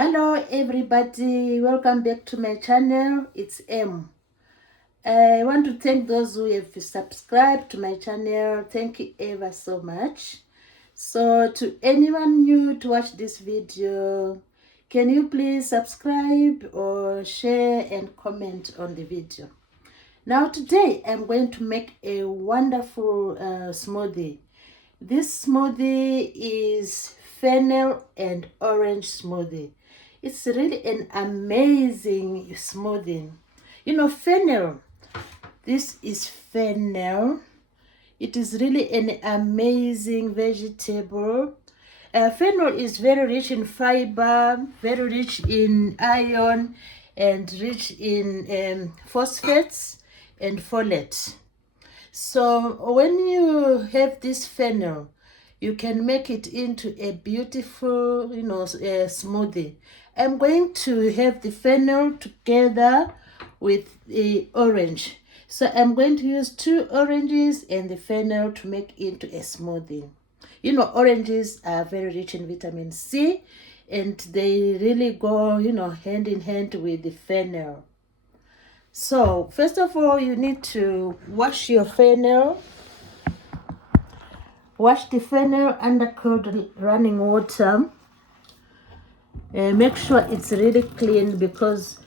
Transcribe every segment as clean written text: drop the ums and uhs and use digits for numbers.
Hello everybody, welcome back to my channel. It's M. I want to thank those who have subscribed to my channel. Thank you ever so much. So to anyone new to watch this video, can you please subscribe or share and comment on the video? Now today I'm going to make a wonderful smoothie. This smoothie is fennel and orange smoothie. It's really an amazing smoothie. You know, fennel. This is fennel. It is really an amazing vegetable. Fennel is very rich in fibre, very rich in iron, and rich in phosphates and folate. So when you have this fennel, you can make it into a beautiful, smoothie. I'm going to have the fennel together with the orange. So I'm going to use 2 oranges and the fennel to make into a smoothie. You know, oranges are very rich in vitamin C and they really go, hand in hand with the fennel. So first of all, you need to wash your fennel. Wash the fennel under cold running water. Make sure it's really clean because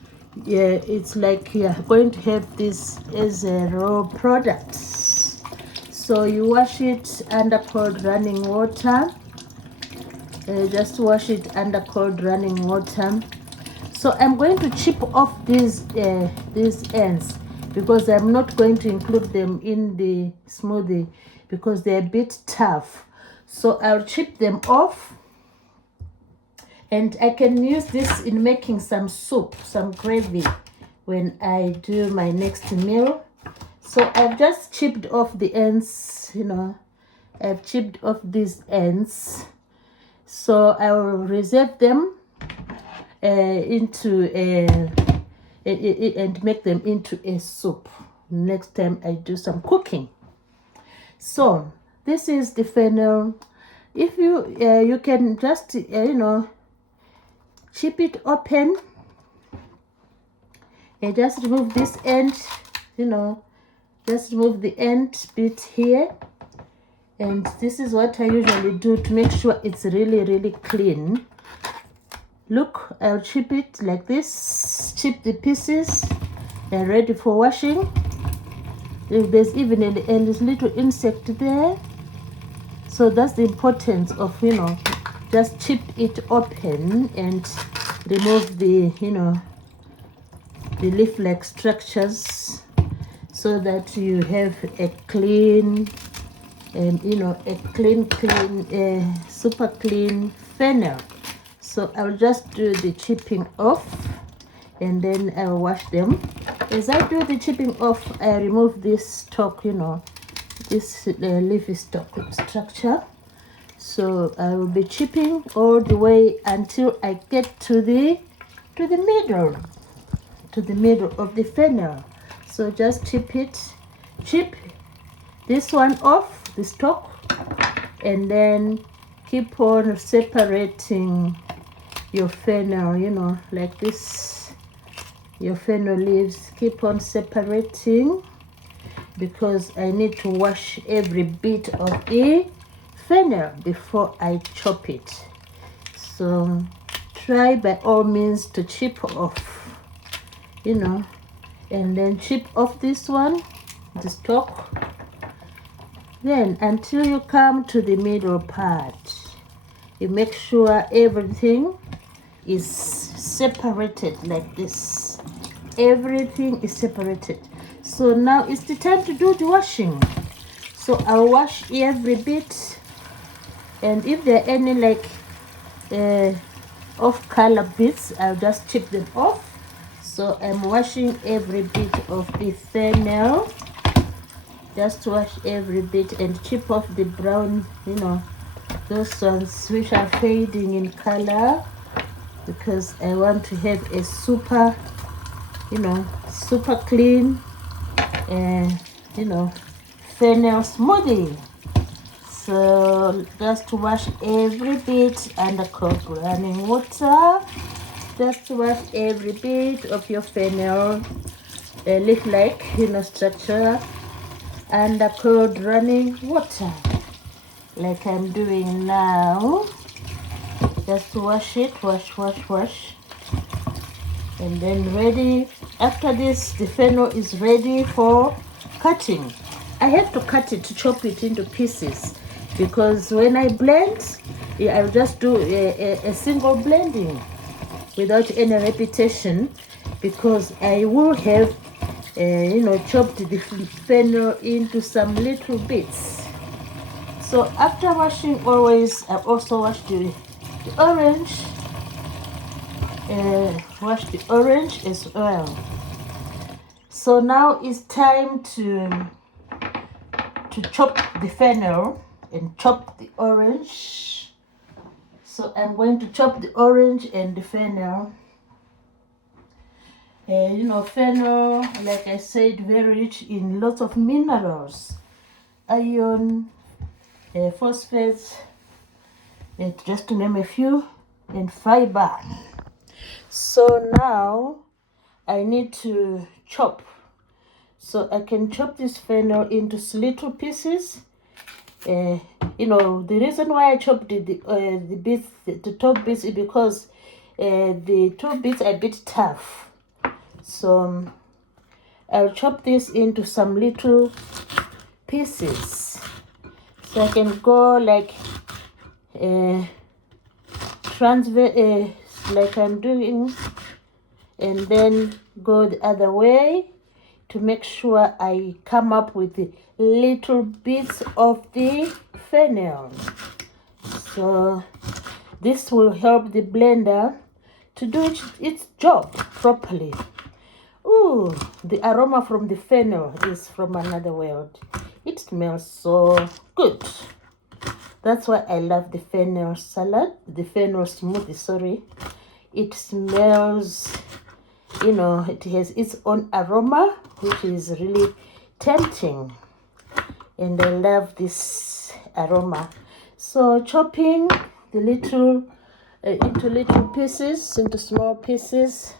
it's like you're going to have this as a raw product. So you wash it under cold running water. Just wash it under cold running water. So I'm going to chip off these ends because I'm not going to include them in the smoothie because they're a bit tough. So I'll chip them off, and I can use this in making some soup, some gravy when I do my next meal. So I've just chipped off the ends, I've chipped off these ends. So I will reserve them into and make them into a soup next time I do some cooking. So this is the fennel. If you can just chip it open and just remove this end, just remove the end bit here. And this is what I usually do to make sure it's really clean. Look, I'll chip it like this. Chip the pieces. They're ready for washing. If there's even a little insect there. So that's the importance of, just chip it open and remove the, the leaf-like structures so that you have a clean, super clean fennel. So I'll just do the chipping off and then I'll wash them. As I do the chipping off, I remove this stalk, this leafy stalk structure. So I will be chipping all the way until I get to the middle of the fennel. So just chip this one off the stalk, and then keep on separating your fennel, like this. Your fennel leaves, keep on separating because I need to wash every bit of the fennel before I chop it. So try by all means to chip off, and then chip off this one, the stalk. Then until you come to the middle part, you make sure everything is separated like this. Everything is separated. So now it's the time to do the washing. So I'll wash every bit, and if there are any off color bits, I'll just chip them off. So I'm washing every bit of the fennel. Just wash every bit and chip off the brown, those ones which are fading in color, because I want to have a super clean fennel smoothie. So just wash every bit under cold running water just wash every bit of your fennel, leaf-like, structure, under cold running water, like I'm doing now. Just wash it, wash, and then ready. After this, the fennel is ready for cutting. I have to cut it, to chop it into pieces, because when I blend, I'll just do a single blending without any repetition, because I will have chopped the fennel into some little bits. So after washing, always I also wash the orange. Wash the orange as well. So now it's time to chop the fennel and chop the orange. So I'm going to chop the orange and the fennel. Fennel, like I said, very rich in lots of minerals, iron, phosphates, just to name a few, and fiber. So now I need to chop. So I can chop this fennel into little pieces. The reason why I chopped the bits, the top bits, is because the top bits are a bit tough. So I'll chop this into some little pieces. So I can go like like I'm doing, and then go the other way to make sure I come up with the little bits of the fennel. So this will help the blender to do its job properly. Ooh, the aroma from the fennel is from another world. It smells so good. That's why I love the fennel salad, the fennel smoothie, sorry. It smells, it has its own aroma, which is really tempting. And I love this aroma. So chopping the little into little pieces, into small pieces.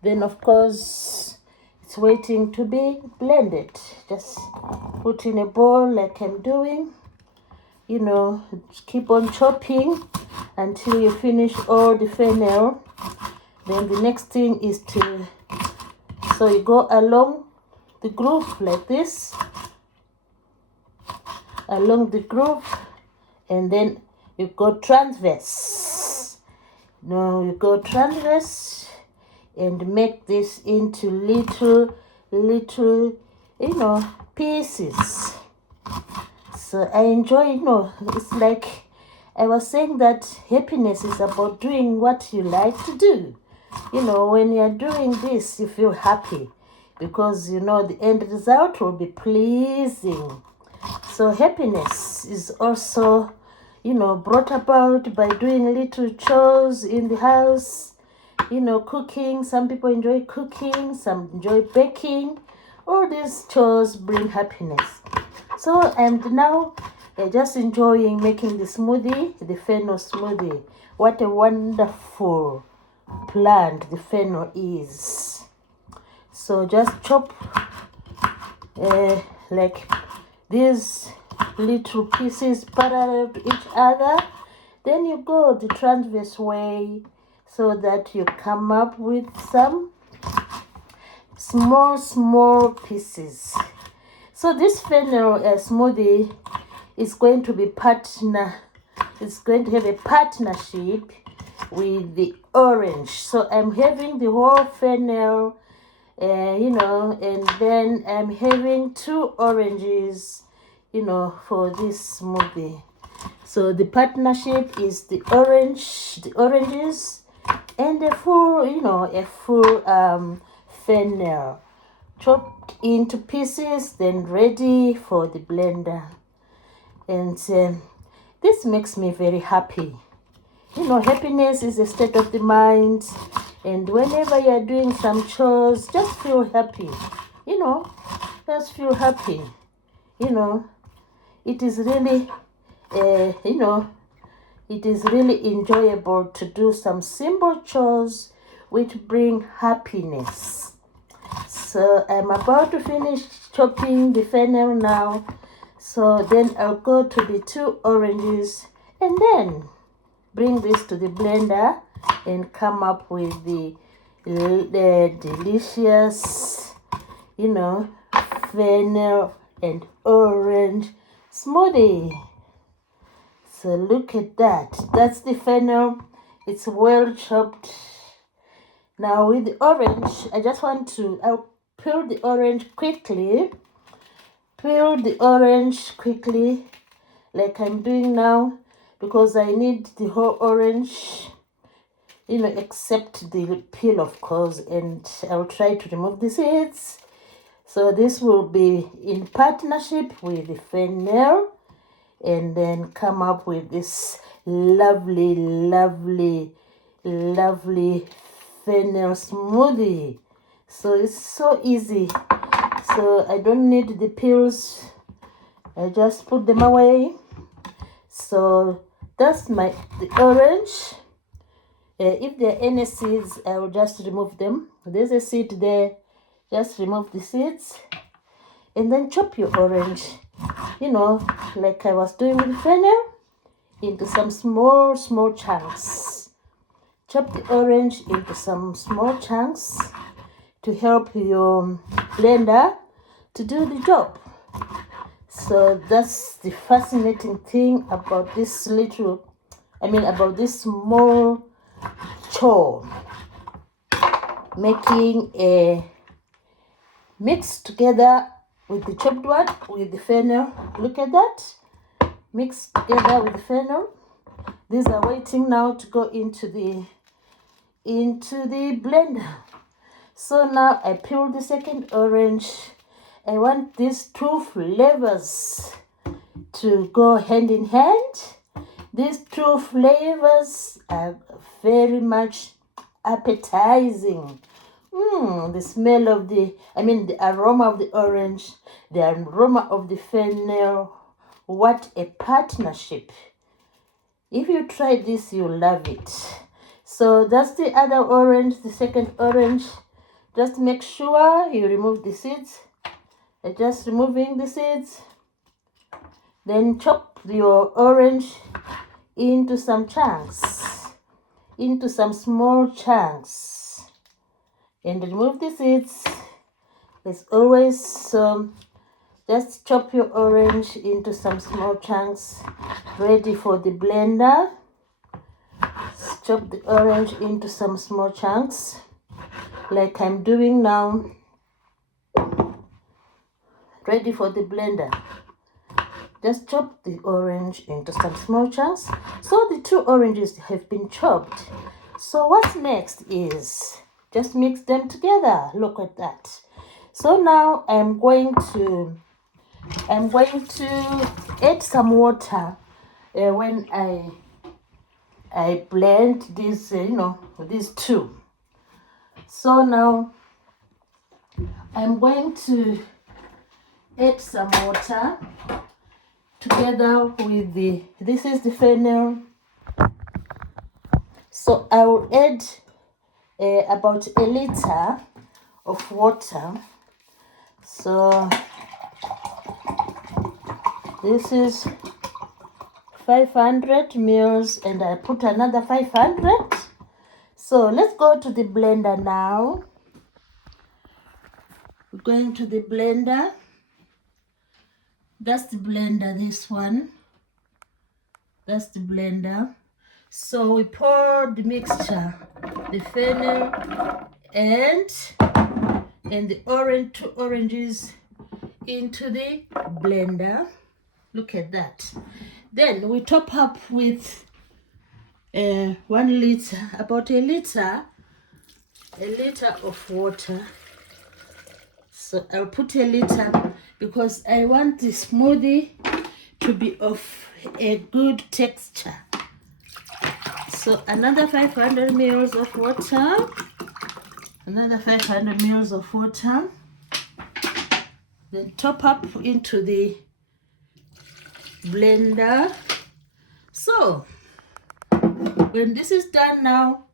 Then of course it's waiting to be blended. Just put in a bowl like I'm doing. Keep on chopping until you finish all the fennel. Then the next thing is so you go along the groove like this, along the groove, and then you go transverse. Now you go transverse and make this into little pieces. So I enjoy, it's like I was saying that happiness is about doing what you like to do. When you're doing this, you feel happy, because the end result will be pleasing. So happiness is also, brought about by doing little chores in the house, cooking. Some people enjoy cooking, some enjoy baking. All these chores bring happiness. So I'm now just enjoying making the smoothie, the fennel smoothie. What a wonderful plant the fennel is. So just chop like these little pieces parallel to each other. Then you go the transverse way so that you come up with some small pieces. So this fennel smoothie is going to be it's going to have a partnership with the orange. So I'm having the whole fennel, and then I'm having 2 oranges, for this smoothie. So the partnership is the oranges, and a full fennel chopped into pieces, then ready for the blender. And this makes me very happy. Happiness is a state of the mind, and whenever you're doing some chores, just feel happy. Just feel happy. It is really it is really enjoyable to do some simple chores which bring happiness. So I'm about to finish chopping the fennel now. So then I'll go to the 2 oranges and then bring this to the blender and come up with the delicious, fennel and orange smoothie. So look at that. That's the fennel. It's well chopped. Now with the orange, I'll peel the orange quickly. Peel the orange quickly like I'm doing now because I need the whole orange, except the peel, of course, and I'll try to remove the seeds. So this will be in partnership with the fennel and then come up with this lovely, lovely, lovely fennel smoothie. So it's so easy. So I don't need the peels. I just put them away. So that's the orange. If there are any seeds, I will just remove them. There's a seed there. Just remove the seeds. And then chop your orange, like I was doing with fennel, into some small, small chunks. Chop the orange into some small chunks to help your blender to do the job. So that's the fascinating thing about this small chore. Making a mix together with the chopped one, with the fennel. Look at that. Mix together with the fennel. These are waiting now to go into the blender. So now I peel the second orange. I want these 2 flavors to go hand in hand. These 2 flavors are very much appetizing. The smell of the aroma of the orange, the aroma of the fennel. What a partnership. If you try this, you'll love it. So that's the other orange, the second orange. Just make sure you remove the seeds. Just removing the seeds. Then chop your orange into some chunks, into some small chunks. And remove the seeds. As always, just chop your orange into some small chunks, ready for the blender. Chop the orange into some small chunks, like I'm doing now, ready for the blender. Just chop the orange into some small chunks. So the 2 oranges have been chopped. So what's next is just mix them together. Look at that. So now I'm going to add some water when I blend this, these 2. So now I'm going to add some water together with this is the fennel. So I will add about a liter of water. So this is 500 ml and I put another 500. So let's go to the blender now. We're going to the blender. That's the blender, this one. That's the blender. So we pour the mixture, the fennel and the 2 oranges into the blender. Look at that. Then we top up with 1 liter, about a liter of water. So I'll put a liter because I want the smoothie to be of a good texture. So another 500 ml of water. Another 500 ml of water. Then top up into the blender. So When this is done now,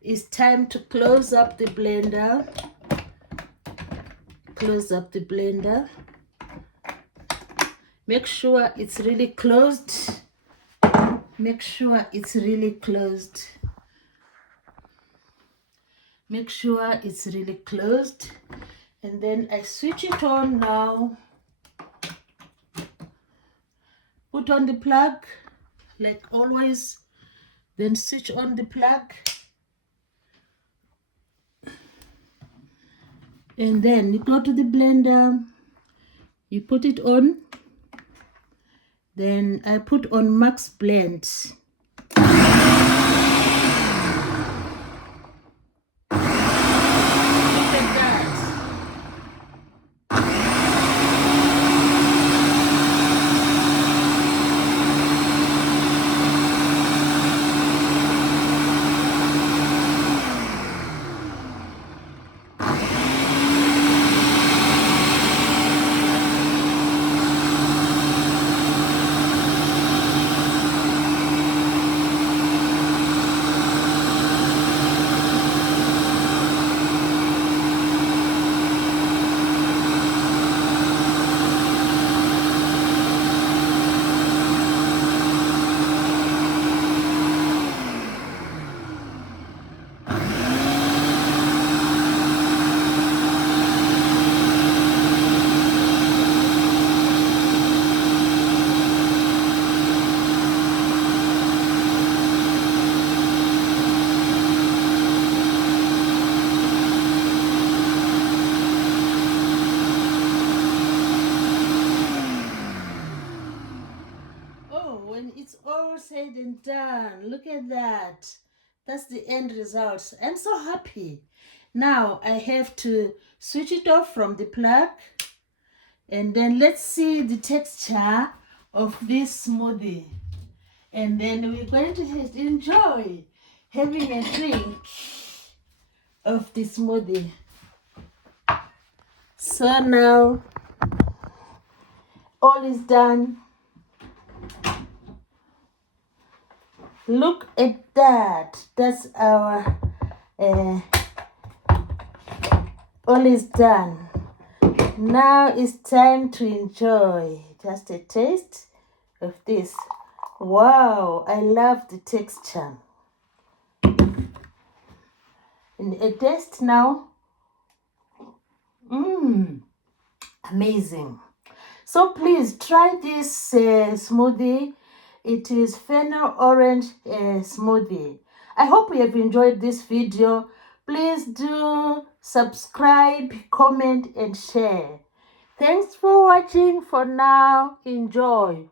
it's time to close up the blender. Close up the blender. Make sure it's really closed. Make sure it's really closed. Make sure it's really closed. And then I switch it on now. Put on the plug, like always. Then switch on the plug. And then you go to the blender. You put it on. Then I put on max blend. When it's all said and done, look at that. That's the end result. I'm so happy. Now I have to switch it off from the plug, and then let's see the texture of this smoothie. And then we're going to enjoy having a drink of the smoothie. So now all is done. Look at that. That's our all is done. Now it's time to enjoy. Just a taste of this. Wow, I love the texture. And a taste now. Amazing. So please try this smoothie. It is FENNEL orange smoothie. I hope you have enjoyed this video. Please do subscribe, comment, and share. Thanks for watching. For now, enjoy.